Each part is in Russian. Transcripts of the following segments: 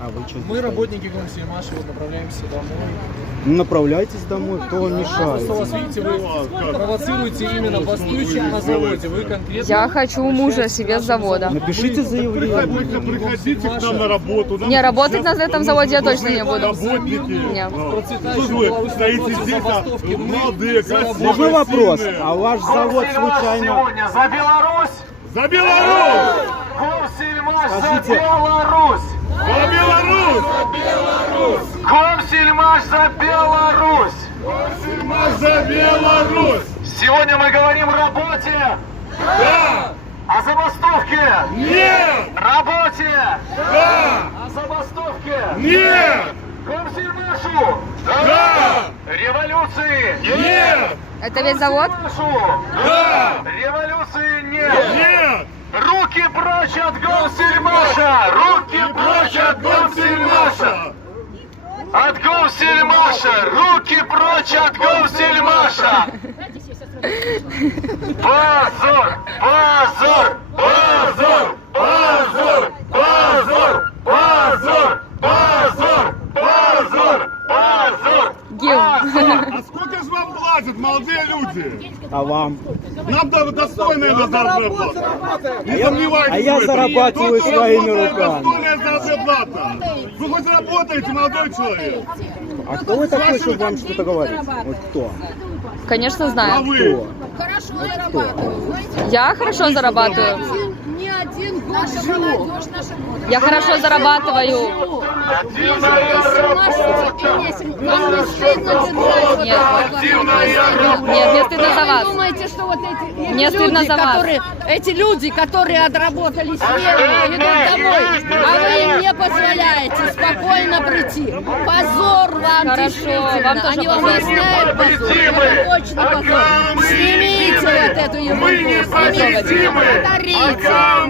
А вы что? Мы работники Гомсельмаша, вот направляемся домой. Ну, направляйтесь домой, кто вам Просто мешает. вас, видите, вы провоцируете именно бастующих на заводе. Вы конкретно... Я хочу мужа себе с завода. Напишите заявление. Приходите к нам на работу. Не, работать на этом заводе я точно не буду. Работники. Не. Что вы стоите здесь, молодые, красивые, Можно вопрос? сильные. А ваш завод случайно... Сегодня за Беларусь! За Беларусь! Гомсельмаш за Скажите. Беларусь! За Беларусь! Гомсельмаш за Беларусь! За Беларусь! Сегодня мы говорим работе, Да! о забастовке, Нет! работе, Да! о забастовке, Нет! Гомсельмашу, Да! революции, Нет! Это весь завод? Гомсельмашу, Да! революции нет. Нет! Руки прочь от Гомсельмаша! Руки прочь от Гомсельмаша! От Гомсельмаша! Руки прочь от Гомсельмаша! Позор! Позор! Позор! Позор! Позор! Позор! Позор! Позор! Позор! Гимн. А сколько же вам платят, молодые люди? А вам? Нам даже достойная заработная плата. Не сомневайтесь а я в этом. зарабатываю Тот, кто своими работает, руками. достойная заработная плата. Вы хоть работаете, молодой человек? А кто вы такой, чтобы вам что-то говорить? Вот кто? Конечно, А знаю. вы? Хорошо зарабатываю. Я хорошо зарабатываю. Ни один наша молодежь, наша молодежь. Я хорошо зарабатываю. Вам не стыдно держать Нет. вот Нет, мне стыдно за Вы вас. думаете, что вот эти Мне стыдно за вас. эти люди, которые отработали смену, идут домой, а вы им не позволяете спокойно прийти. Позор вам, Хорошо, действительно. вам тоже Они вам позор. объясняют позор. Это точно позор. Снимите вот эту ерунду. Снимите. Повторите.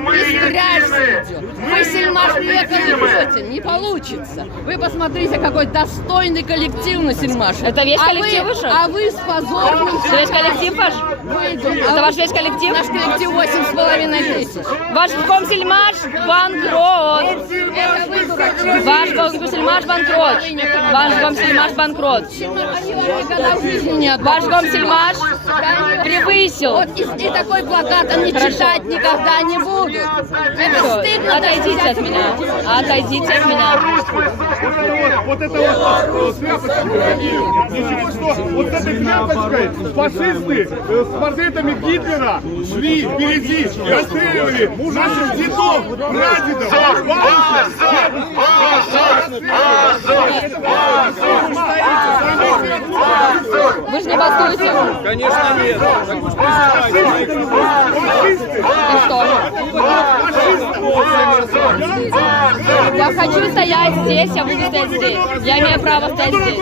Истряжьте. Вы сельмаш века не будете. Не получится. Вы посмотрите, какой достойный коллектив на сельмаше. Это весь коллектив уже? А вы с позорным... Это весь коллектив ваш? Это ваш весь коллектив? Наш коллектив 8500. Ваш Гомсельмаш банкрот. Это вы дураки. Ваш Гомсельмаш банкрот. Ваш Гомсельмаш банкрот. Они вам никогда в жизни не Ваш отдадут. Гомсельмаш превысил. Вот и такой плакат они Хорошо. читать никогда не будут. Это Всё, стыдно. отойдите от меня. Отойдите от меня. Вот это вот святочки. Ничего, что вот с этой святочкой фашисты с портретами Гитлера шли впереди, расстреливали наших дедов, прадедов, Вы же не бастуете. Конечно, нет. Так уж присылайте. фашисты, И что? Я хочу стоять здесь, я буду стоять здесь. Я имею право стоять здесь.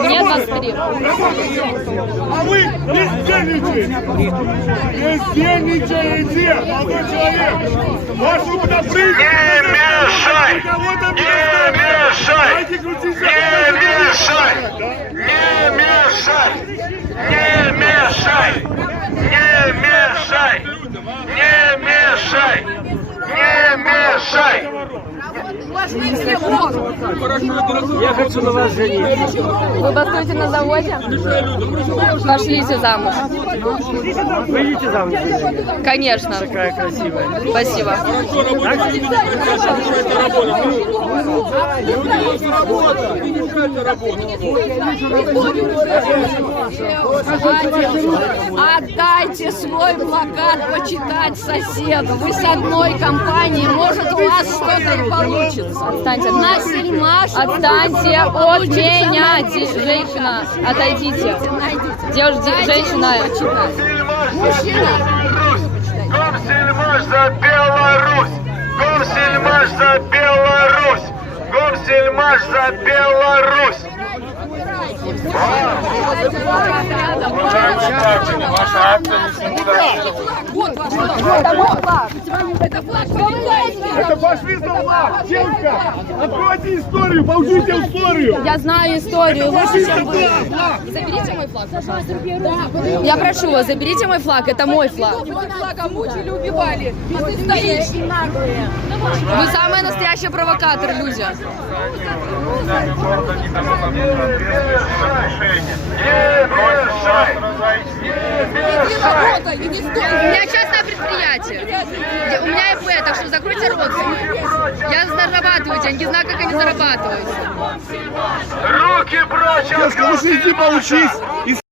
Мне 23. А вы бездельничаете! Бездельничаете, молодой человек! Вашу подопрыгнуть! Не мешай! Не мешай! Дайте крутиться! Не мешай! Не мешай! Не мешай! Не мешай! Не мешай! Не мешай! Я хочу на вас жениться. Вы бастуете на заводе? Пошлите замуж. Выйдите замуж. Конечно. Какая красивая. Спасибо. Отдайте свой плакат почитать соседу. Вы с одной компанией, может, у вас что-то и получится. Отстаньте. На сельмаш Отстаньте от меня, женщина. Отойдите. Женщина. Мужчина. Гомсельмаш за Беларусь! Гомсельмаш за Беларусь! Гомсельмаш за Беларусь! Ваша акция не Вот ваш флаг. Это мой флаг. Это флаг. Это фашистов флаг! Девушка, откройте историю, поучите историю! Я знаю историю лучше, чем вы. Заберите мой флаг. Я прошу вас, заберите мой флаг, это мой флаг. Флага мучили, убивали. А ты стоишь. Вы самые настоящие провокаторы, люди. Работай, иди У стой. меня частное предприятие. У меня ИП, так что закройте рот. Я зарабатываю деньги, знаю, как они зарабатываются. Руки прочь! Девушка, лучше иди поучись!